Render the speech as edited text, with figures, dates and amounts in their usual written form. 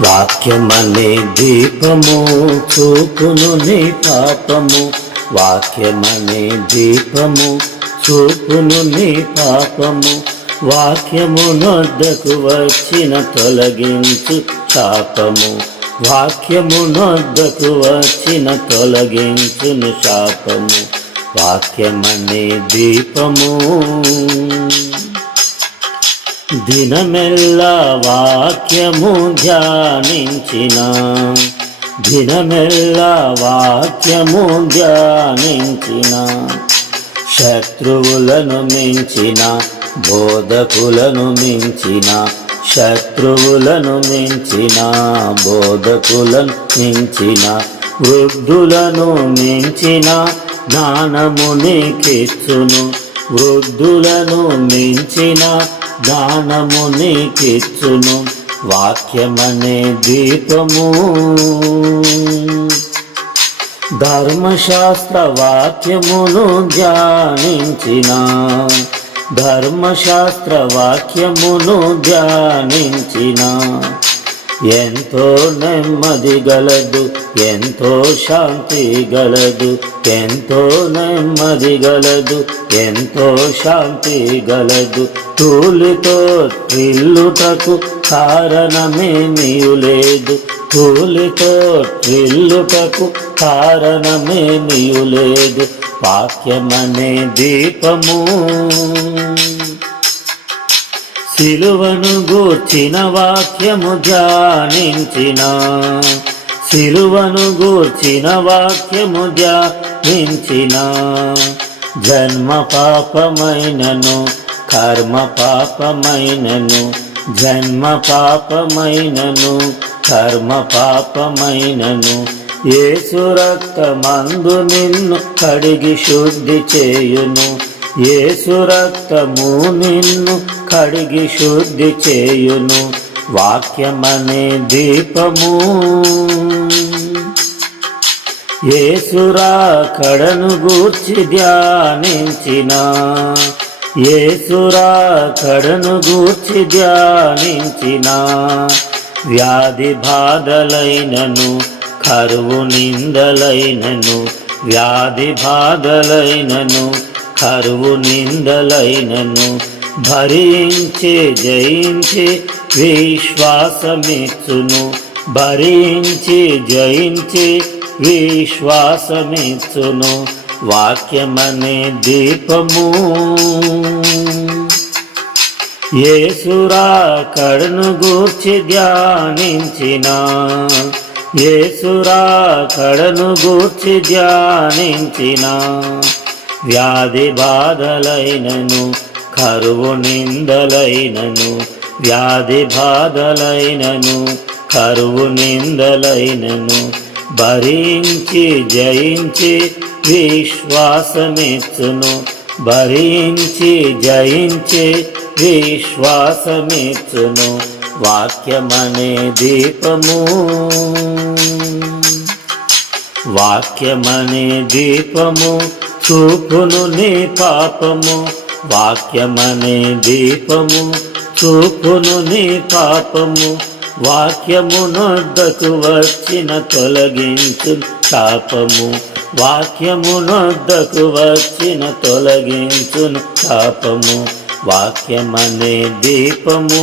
వాక్యమనే దీపము చూపును నీ పాపము. వాక్యమనే దీపము చూపును నీ పాపము. వాక్యమునొద్దకు వచ్చిన తొలగించు శాపము. వాక్యమునొద్దకు వచ్చిన తొలగించును శాపము. వాక్యమనే దీపము. దినమెల్లా వాక్యము ధ్యానించిన, దినమెల్లా వాక్యము ధ్యానించిన, శత్రువులను మించిన, బోధకులను మించిన, శత్రువులను మించిన, బోధకులను మించిన, వృద్ధులను మించిన జ్ఞానము నీకిచ్చును. వృద్ధులను మించిన జ్ఞానము నీకిచ్చును. వాక్యమనే దీపము. ధర్మశాస్త్ర వాక్యమును ధ్యానించిన, ధర్మశాస్త్ర వాక్యమును ధ్యానించిన, ఎంతో నెమ్మది గలదు, ఎంతో శాంతి గలదు, ఎంతో నెమ్మది గలదు, ఎంతో శాంతి గలదు. తూలితో త్రిల్లుటకు కారణమేమీయు లేదు, తూలితో త్రిల్లుటకు కారణమేమీయు లేదు. వాక్యమనే దీపము. సిలువను గూర్చిన వాక్యము ధ్యానించిన, సిలువను గూర్చిన వాక్యము ధ్యానించిన, జన్మ పాపమైనను కర్మ పాపమైనను, జన్మ పాపమైనను కర్మ పాపమైనను, యేసు రక్తమందు నిన్ను కడిగి శుద్ధి చేయును. యేసు రక్తము నిన్ను కడిగి శుద్ధి చేయును. వాక్యమనే దీపము. యేసు రాకడను గూర్చి ధ్యానించిన, యేసు రాకడను గూర్చి ధ్యానించిన, వ్యాధి బాధలైనను కరువు నిందలైనను, వ్యాధి బాధలైనను కరువు నిందలైనను, భరించి జయించి విశ్వాసమిచ్చును. భరించి జయించి విశ్వాసమిచ్చును. వాక్యమనే దీపము. యేసు రాకడను గూర్చి ధ్యానించిన, యేసు రాకడను గూర్చి ధ్యానించిన, వ్యాధి బాధలైనను కరువు నిందలైనను, వ్యాధి బాధలైనను కరువు నిందలైనను, భరించి జయించి విశ్వాసమిచ్చును. భరించి జయించి విశ్వాసమిచ్చును. వాక్యమనే దీపము. వాక్యమనే దీపము చూపును నీ పాపము. వాక్యమనే దీపము చూపును నీ పాపము. వాక్యమునొద్దకు వచ్చిన తొలగించు శాపము. వాక్యమునొద్దకు వచ్చిన తొలగించును శాపము. వాక్యమనే దీపము.